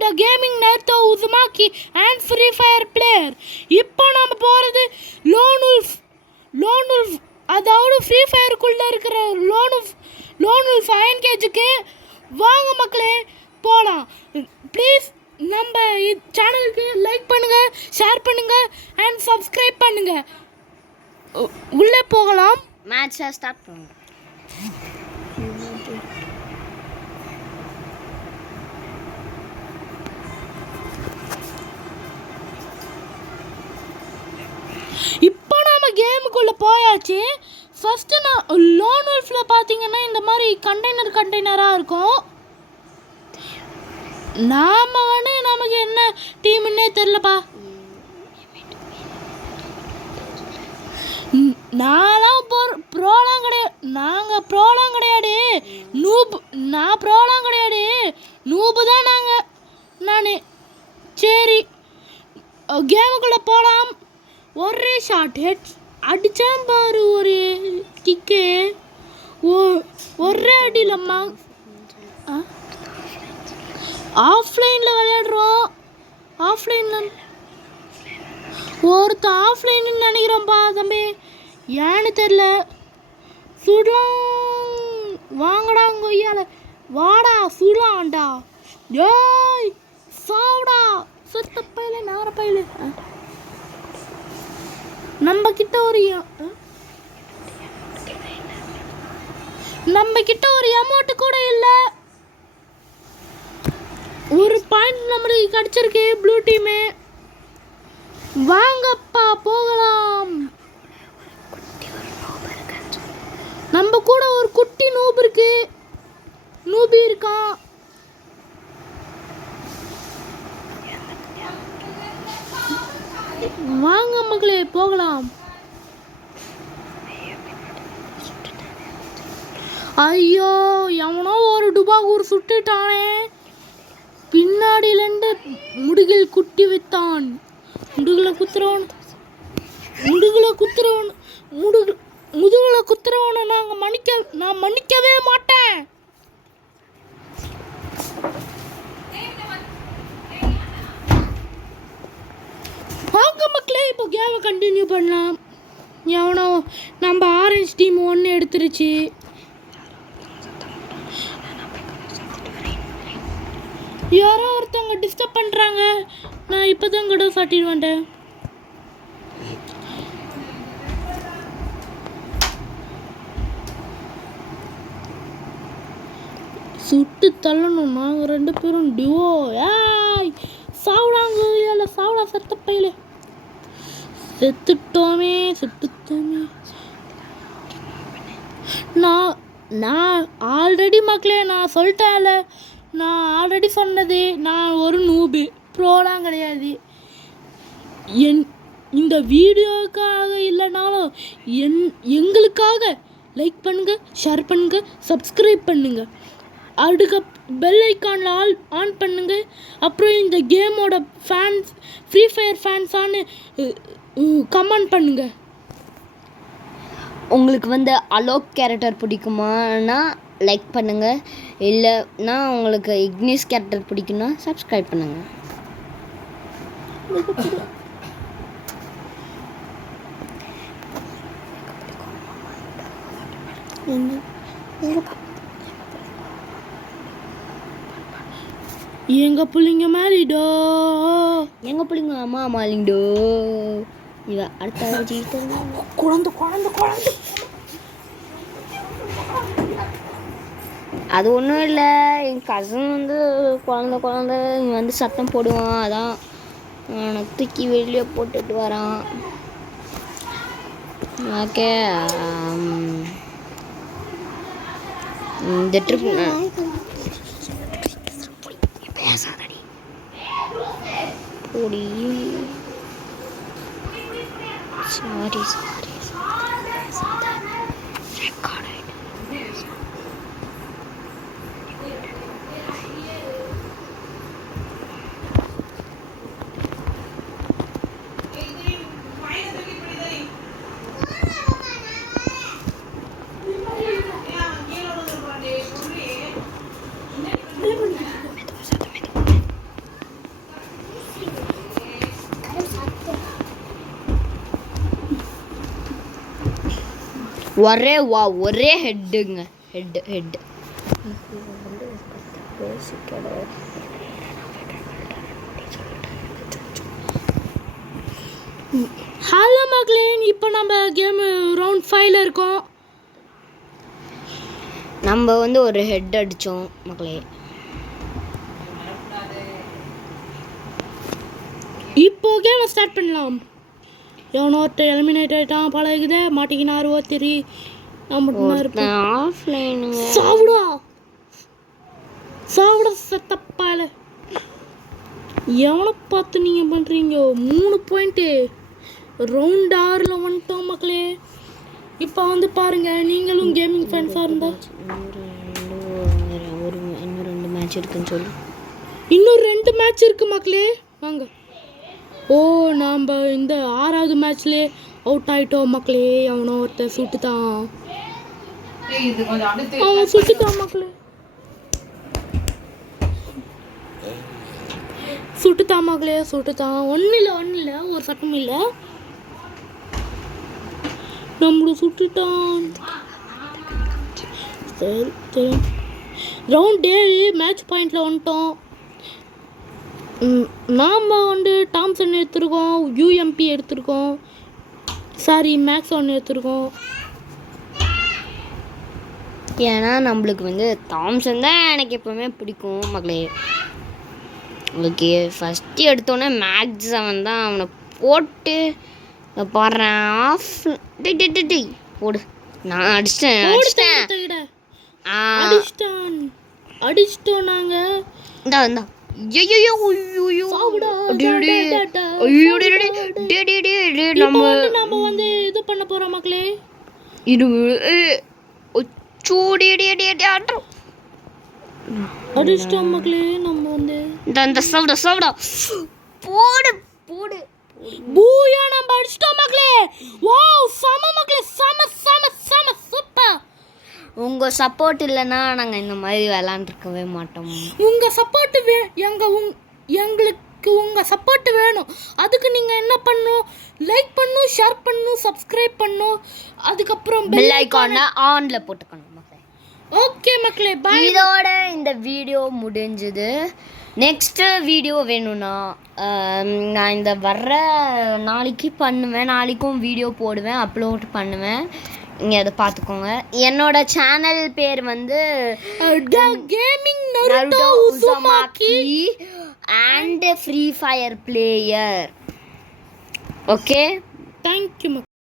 the gaming Naruto Uzumaki and Free Fire player. இப்போ நாம போறது Lone Wolf அதாவது Free Fire குள்ள இருக்கிற Lone Wolf Iron Cageக்கு வாங்க மக்களே போலாம். ப்ளீஸ் நம்ம சேனலுக்கு லைக் பண்ணுங்க, ஷேர் பண்ணுங்க and subscribe பண்ணுங்க. உள்ளே போகலாம். மேட்ச் ஸ்டார்ட் பண்ணுங்க. இப்போ நாம கேமுக்குள்ளே போயாச்சு. ஃபஸ்ட்டு நான் லோன் wolfல பார்த்தீங்கன்னா இந்த மாதிரி கண்டெய்னராக இருக்கும். நமக்கு என்ன டீம்னே தெரிலப்பா. நாங்கள் ப்ரோலாம் கிடையாது, நான் ப்ரோலாம் கிடையாது, நூபு தான் நான். சரி கேமுக்குள்ளே போகலாம். ஒரே ஷாட் ஹெட் அடித்தான் பாரு, ஒரு கிக்கு ஒரே அடியிலம்மா. ஆஃப்லைனில் விளையாடுறோம். ஆஃப்லைனில் ஒருத்தன் ஆஃப்லைன்னு நினைக்கிறோம்ப்பா தம்பி, ஏன்னு தெரில. சுடலாம் வாங்கடா கொய்யால, வாடா சுடலாம்டா. ஏய் சாவுடா சுத்த பயில நார பயில. நம்ம கிட்ட ஒரு அமௌண்ட் கூட இல்லை. ஒரு பாயிண்ட் நம்மளுக்கு கிடச்சிருக்கு ப்ளூ டீமு. வாங்கப்பா போகலாம். நம்ம கூட ஒரு குட்டி நூபி இருக்கான். வாங்க மக்களே போகலாம். ஐயோ எவனோ ஒரு டுபாகூர் சுட்டுட்டானே. பின்னாடியிலேருந்து முதுகில் குட்டி வைத்தான். முதுகுல குத்துறவனை நான் மன்னிக்கவே மாட்டேன். வாங்க மக்களே இப்போ கேமை கண்டினியூ பண்ணலாம். எவனோ நம்ம ஆரஞ்சு டீம் 1 எடுத்துருச்சு. யாரோ ஒருத்தவங்க டிஸ்டர்ப் பண்ணுறாங்க. நான் இப்போ தான் கூட சாட்டிட்டு வந்துட்டேன். சுட்டு தள்ளணும். நாங்கள் 2 பேரும் டிவோ. ஏய் சாவுடாங்க, இல்லை சாவுடா செத்த பையில. செத்துட்டோமே. நான் ஆல்ரெடி மக்களே நான் சொல்லிட்டேன்ல, நான் ஆல்ரெடி சொன்னது, நான் ஒரு நூபு, ப்ரோலாம் கிடையாது. இந்த வீடியோக்காக இல்லைனாலும் எங்களுக்காக லைக் பண்ணுங்கள், ஷேர் பண்ணுங்கள், சப்ஸ்கிரைப் பண்ணுங்கள். அடுக்க பெல் ஐக்கானில் ஆன் பண்ணுங்கள். அப்புறம் இந்த கேமோட ஃபேன்ஸ், ஃப்ரீ ஃபயர் ஃபேன்ஸான்னு கமெண்ட் பண்ணுங்கள். உங்களுக்கு அலோக் கேரக்டர் பிடிக்குமானா லைக் பண்ணுங்கள். இல்லைன்னா உங்களுக்கு இக்னிஸ் கேரக்டர் பிடிக்குன்னா சப்ஸ்கிரைப் பண்ணுங்கள். எங்க புள்ளிங்க மாறிடோ, எங்க புள்ளிங்க அம்மா மாலிண்டோ. இவ அடுத்த குழந்தை அது ஒன்றும் இல்லை. என் கசன் குழந்தை இவன் சத்தம் போடுவான். அதான் அவனை தூக்கி வெளியே போட்டுட்டு வரான். ஓகே இந்த ட்ரிப் பேசாதடி போடி. சாரி ரெக்கார்ட் ஆகிட்டு. ஒரே ஹெட்டுங்க. ஹெட் ஹலோ மக்களே, இப்போ நம்ம கேம் ரவுண்ட் 5ல இருக்கோம். நம்ம வந்து ஒரு ஹெட் அடித்தோம் மக்களே. இப்போ கேம் ஸ்டார்ட் பண்ணலாம். எவனோ ஒருத்தர் எலிமினேட் ஆகிட்டான். பழகுதே மாட்டிக்கினார். ஓத்திரி ஆஃப்லைனுங்க. சாவுடா சத்தப்பால. எவனை பார்த்து நீங்கள் பண்ணுறீங்க? 3 பாயிண்ட்டு. ரவுண்ட் 6ல் வந்துட்டோம் மக்களே. இப்போ வந்து பாருங்க, நீங்களும் கேமிங் ஃபேன்ஸாக இருந்தால் இன்னும் 2 மேட்ச் இருக்குன்னு சொல்லி இன்னும் 2 மேட்ச் இருக்குது மக்களே. வாங்க. ஓ, நாம் இந்த 6வது மேட்ச்லேயே அவுட் ஆகிட்டோம் மக்களே. அவனோ ஒருத்தர் சுட்டுட்டான். அவன் சுட்டுட்டான் மக்களே. சுட்டுட்டான். ஒன்றும் இல்லை, ஒரு சட்டம் இல்லை. நம்மள சுட்டுட்டான். சரி, ரவுண்ட் 7 மேட்ச் பாயிண்டில் வந்துட்டோம். நாம் வந்து டாம்சன் எடுத்துருக்கோம், யூஎம்பி எடுத்துருக்கோம், மேக்ஸ் 1 எடுத்துருக்கோம். ஏன்னா நம்மளுக்கு வந்து தாம்சன் தான் எனக்கு எப்போவுமே பிடிக்கும் மக்களே. ஓகே, ஃபஸ்ட்டு எடுத்தோன்னே மேக்ஸ் 7 தான் அவனை போட்டு பாடுறேன். ஆஃப் போடு. நான் அடிச்சிட்டேன். அடிச்சிட்டோம் நாங்கள். இந்தா நம்ம வந்து இது பண்ண போகிறோம் மக்களே. அடிச்சிட்டோம் மக்களே. நம்ம வந்து இந்த போடு பூயா நம்ம அடிச்சிட்டோம் மக்களே. வாவ், சம மக்களே, சம சூப்பர். உங்கள் சப்போர்ட் இல்லைன்னா நாங்கள் இந்த மாதிரி விளாண்டுருக்கவே மாட்டோம். உங்கள் சப்போர்ட் எங்களுக்கு உங்கள் சப்போர்ட் வேணும். அதுக்கு நீங்கள் என்ன பண்ணணும்? லைக் பண்ணணும், ஷேர் பண்ணணும், சப்ஸ்கிரைப் பண்ணணும். அதுக்கப்புறம் பெல் ஐகானை ஆனில் போட்டுக்கணும் மக்களே. ஓகே மக்களே, பாய். இதோட இந்த வீடியோ முடிஞ்சுது. நெக்ஸ்ட்டு வீடியோ வேணும்னா நான் இந்த வர்ற நாளைக்கு பண்ணுவேன். நாளைக்கும் வீடியோ போடுவேன், அப்லோட் பண்ணுவேன். நீங்கள் அதை பார்த்துக்கோங்க. என்னோட சேனல் பேர் வந்து gaming Naruto Uzumaki and free fire player. Okay, thank you.